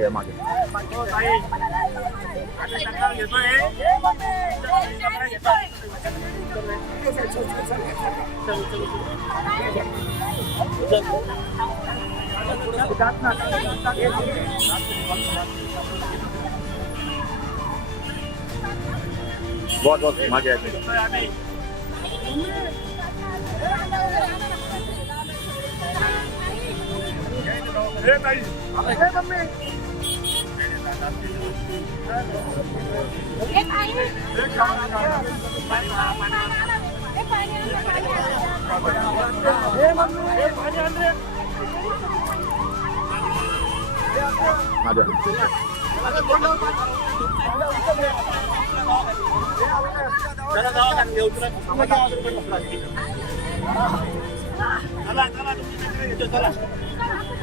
मागे आहे. मागे शंभर टक्के जातीवाद करतात आमच्या निवडून निवडून आले नाही,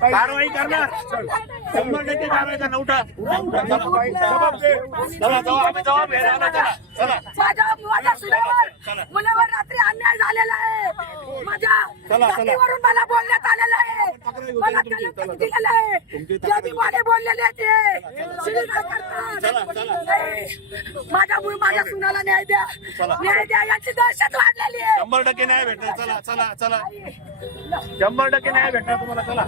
कारवाई करणार. शंभर टक्के कारवाई करणार उठा जबाब चला. मुलावर रात्री अन्याय झालेला आहे. माझ्या चला, चला. जातीवरून मला बोलण्यात आलेलं आहे. मला चला, दिलेलं आहे. जे मी बोललेले ते. करतात. माझ्या मुली माझ्या सुनाला न्याय द्या. न्याय द्या याची दहशत वाढलेली आहे. शंभर टक्के न्याय भेटणार. चला चला चला. शंभर टक्के न्याय भेटणार तुम्हाला. चला.